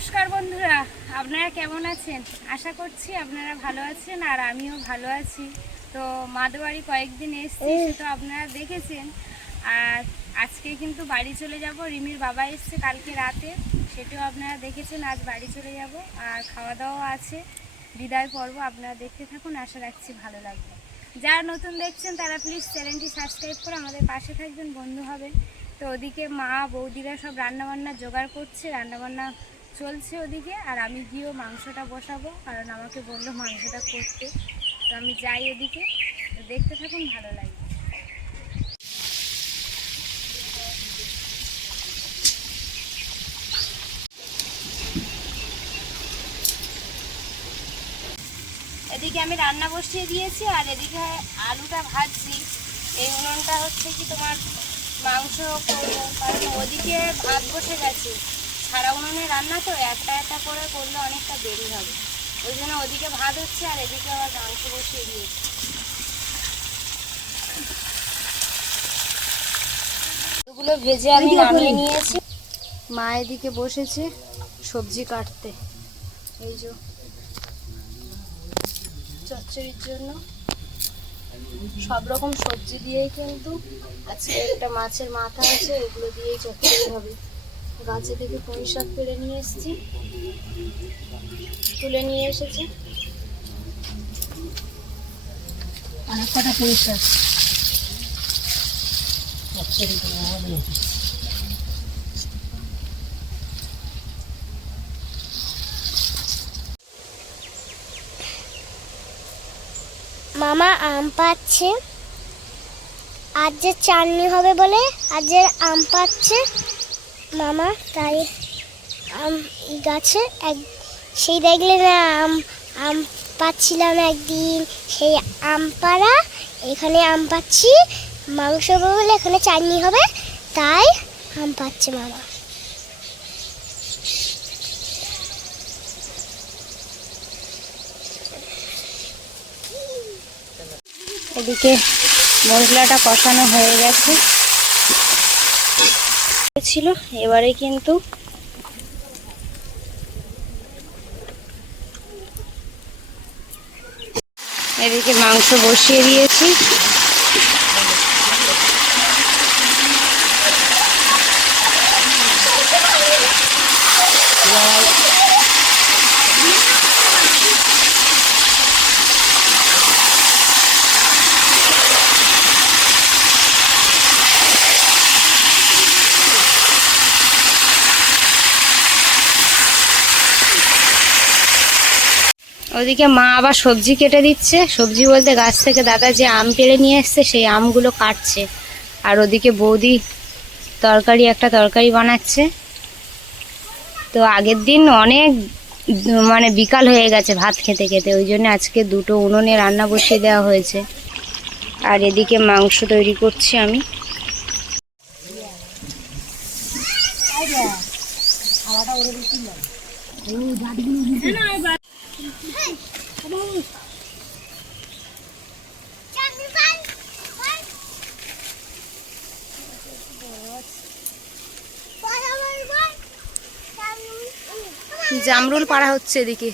নমস্কার বন্ধুরা, আপনারা কেমন আছেন? আশা করছি আপনারা ভালো আছেন আর আমিও ভালো আছি। তো মাদুয়ারি কয়েকদিন এসেছি, সে তো আপনারা দেখেছেন। আর আজকে কিন্তু বাড়ি চলে যাব। রিমির বাবা এসছে কালকে রাতে, সেটাও আপনারা দেখেছেন। আজ বাড়ি চলে যাব আর খাওয়া দাওয়া আছে, বিদায় পর্ব। আপনারা দেখতে থাকুন, আশা রাখছি ভালো লাগবে। যারা নতুন দেখছেন তারা প্লিজ চ্যানেলটি সাবস্ক্রাইব করে আমাদের পাশে থাকবেন, বন্ধু হবেন। তো ওদিকে মা বৌদিরা সব রান্নাবান্না জোগাড় করছে, রান্নাবান্না চলছে ওদিকে। আর আমি গিয়েও মাংসটা বসাবো, কারণ আমাকে বললো মাংসটা করতে। তো আমি যাই ওদিকে, তো দেখতে থাকুন, ভালো লাগবে। এদিকে আমি রান্না বসিয়ে দিয়েছি আর এদিকে আলুটা ভাজছি। এই উনুনটা হচ্ছে কি তোমার মাংস করবো, কারণ ওদিকে ভাত বসে গেছে। সারা উনুনে রান্না তো একটা একটা করে করলে অনেকটা দেরি হবে, ওই জন্য ওদিকে ভাত হচ্ছে আর এদিকে আবার মাংস বসিয়ে দিয়েছি। এগুলো ভেজে আমি নামিয়ে নিয়েছি। মা এদিকে বসেছে সবজি কাটতে, এই যে চচ্চড়ির জন্য সব রকম সবজি দিয়েই, কিন্তু আজকে একটা মাছের মাথা আছে, এগুলো দিয়েই চচ্চড়ি হবে। গাছে থেকে পুঁই শাক পেড়ে নিয়ে এসেছি, তুলে নিয়ে এসেছি অনেক কটা পুঁই শাক। মামা আম পাচ্ছে, আজ যে চাটনি হবে বলে আজ যে আম পাচ্ছে মামা, তাই আম গাছে সেই দেখলে না আম পাচ্ছিলাম একদিন, সেই আম পাড়া, এখানে আম পাচ্ছি, মাংস হবে বলে এখানে চাটনি হবে, তাই আম পাচ্ছে মামা। এদিকে মশলাটা কষানো হয়ে গেছে ছিল, এবারে কিন্তু এদিকে মাংস বসিয়ে দিয়েছি। ওদিকে মা আবার সবজি কেটে দিচ্ছে, সবজি বলতে গাছ থেকে দাদা যে আম পেড়ে নিয়ে এসছে সেই আমগুলো কাটছে। আর ওদিকে বৌদি একটা তরকারি বানাচ্ছে। তো আগের দিন অনেক বিকাল হয়ে গেছে ভাত খেতে খেতে, ওই জন্য আজকে দুটো উনুনে রান্না বসিয়ে দেওয়া হয়েছে। আর এদিকে মাংস তৈরি করছি আমি। জামরুল পাড়া হচ্ছে এদিকে।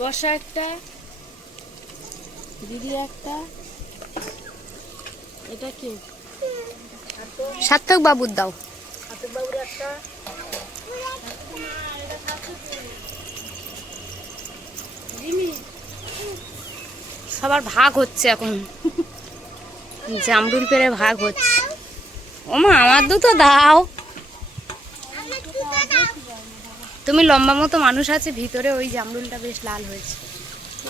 বর্ষা একটা, দিদি একটা, এটা কি সার্থক বাবুর দাও, সার্থক বাবুর একটা। সবার ভাগ হচ্ছে এখন, জামরুল পেরে ভাগ হচ্ছে। ওমা আমার দুটো দাও, তুমি লম্বা মতো মানুষ আছে ভিতরে, ওই জামরুলটা বেশ লাল হয়েছে,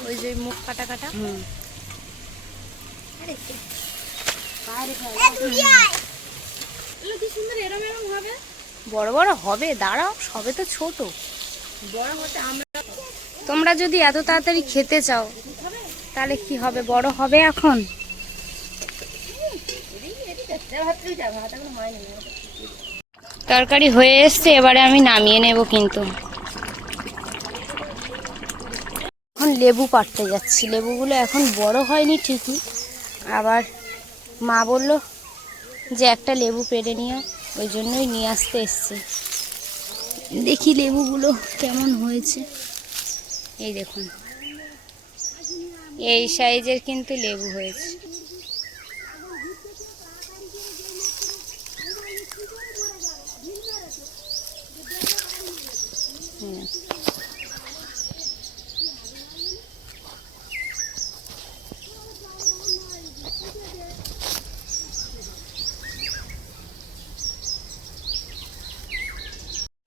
ওই যে মুখ কাটা কাটা। বড় বড় হবে, দাঁড়াও, সবে তো ছোট। তোমরা যদি এত তাড়াতাড়ি খেতে চাও তাহলে কি হবে, বড় হবে এখন। তরকারি হয়ে এসছে, এবারে আমি নামিয়ে নেব। কিন্তু এখন লেবু পাড়তে যাচ্ছি, লেবুগুলো এখন বড় হয়নি ঠিকই, আবার মা বলল যে একটা লেবু পেড়ে নিয়ে, ওই জন্যই নিয়ে আসতে এসছে। দেখি লেবুগুলো কেমন হয়েছে। এই দেখুন, এই সাইজের কিন্তু লেবু হয়েছে।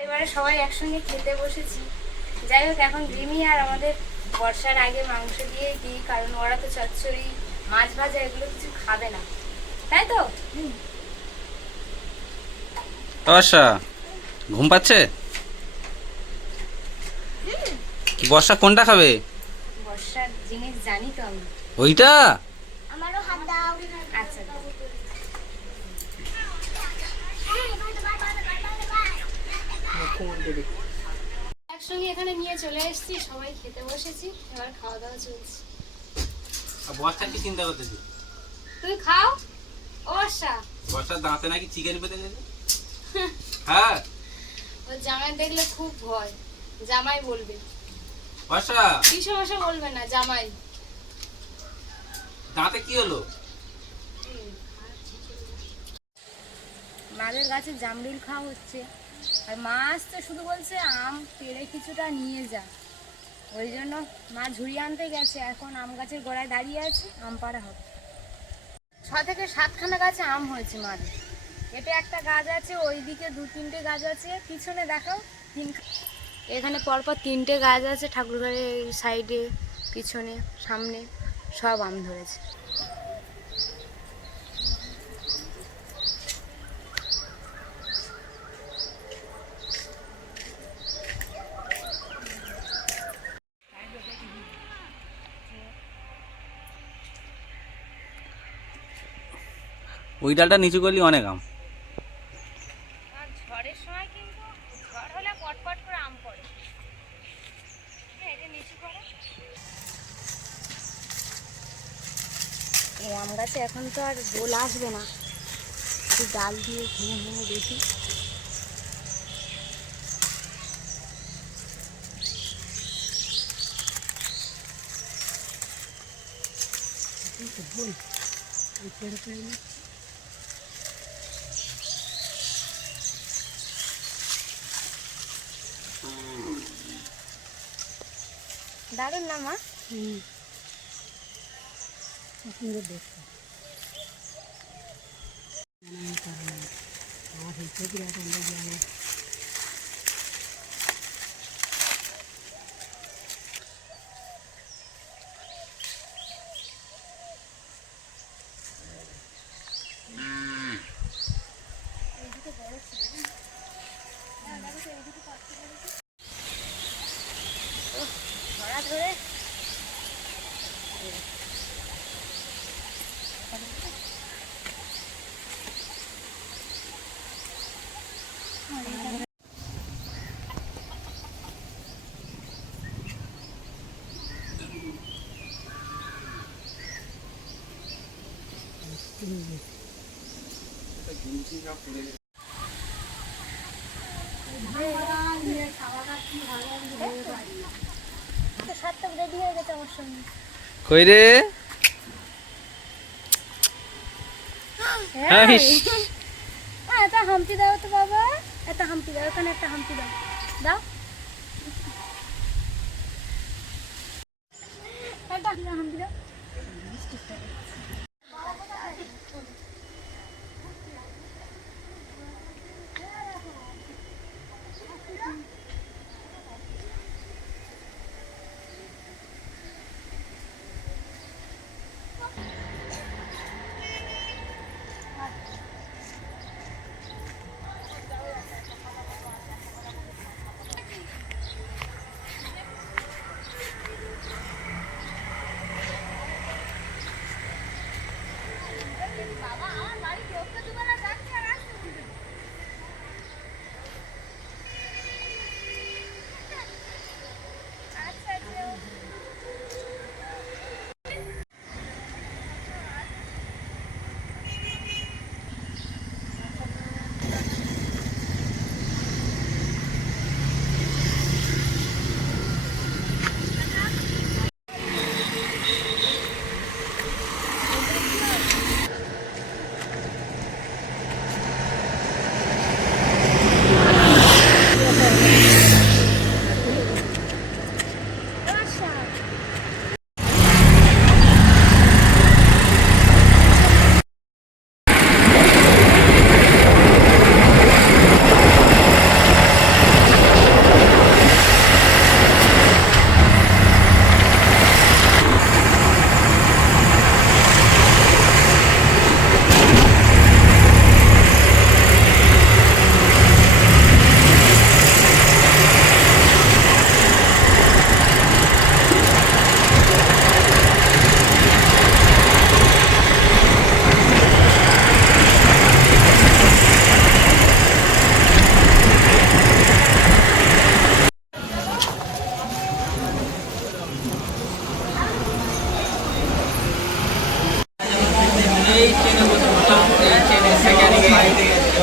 এবারে সবাই একসঙ্গে খেতে বসেছি। যাই হোক, এখন রিমি আর আমাদের বর্ষার আগে মাংস দিয়ে দিই, কারণ ওরা তো চচ্চড়ি, মাছ ভাজা এগুলো কিছু খাবে না, তাই তো? বর্ষা ঘুম পাচ্ছে? বর্ষা কোনটা খাবে? বর্ষার জিনিস জানি তো আমি। ওইটা? আমারও হাত দাও। আচ্ছা দাও। একসঙ্গে এখানে নিয়ে চলে এসেছি, সবাই খেতে বসেছি, এবার খাওয়া দাওয়া চলছে। বর্ষা কি চিন্তা করতেছি? তুই খাও। ও বর্ষা, বর্ষার দাঁতে নাকি চিকেন পেতে গেছে। হ্যাঁ, ও জামাই দেখলে খুব ভয়, জামাই বলবে। বর্ষা কি সমস্যা বলবে না, জামাই। দাঁতে কি হলো? মাদের গাছে জামরুল খাওয়া হচ্ছে, আর মা আসতে শুধু বলছে আম পেড়ে কিছুটা নিয়ে যা। ওই জন্য মা ঝুড়ি আনতে গেছে, এখন আম গাছের গোড়ায় দাঁড়িয়ে আছে, আম পাড়া হবে। 6 থেকে 7খানা গাছে আম হয়েছে মাদের। এটা একটা গাছ আছে, ওইদিকে 2-3টে গাছ আছে, পিছনে দেখাও এখানে পরপর 3টে গাছ আছে, ঠাকুরঘরের সাইডে, পিছনে, সামনে সব আম ধরেছে। ওই ডালটা নিচু করলি অনেক আম। আর ঝড়ের সময় কিন্তু, ঝড় হলে পটপট করে আম পড়ে। এটা নিচু করে। এই আম গাছে এখন তো আর দোল আসবে না, একটু ডাল দিয়ে ভেঙে ভেঙে দেখি। দারুণ না মা? ধরা ধরে তো সাতটা রেডি হয়ে গেছে আমার সঙ্গে। কই রে? হ্যাঁ, এটা হাম্পি দাও তো বাবা, একটা হাম্পি দাও, এখানে একটা হাম্পি দাও, দাও একটা হাম্পি দাও।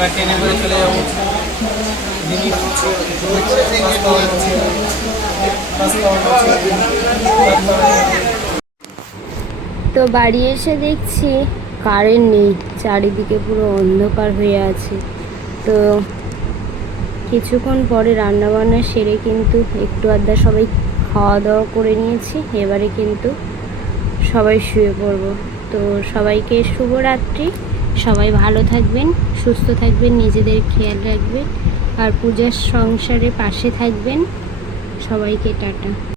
এবার ট্রেনে করে চলে যাবো দিদি তো বাড়ি এসে দেখছি কারেন্ট নেই, চারিদিকে পুরো অন্ধকার হয়ে আছে। তো কিছুক্ষণ পরে রান্নাবান্না সেরে কিন্তু একটু আধা সবাই খাওয়া দাওয়া করে নিয়েছি, এবারে কিন্তু সবাই শুয়ে পড়ব। তো সবাইকে শুভরাত্রি, সবাই ভালো থাকবেন, সুস্থ থাকবেন, নিজেদের খেয়াল রাখবেন আর পূজার সংসারে পাশে থাকবেন। সবাইকে টাটা।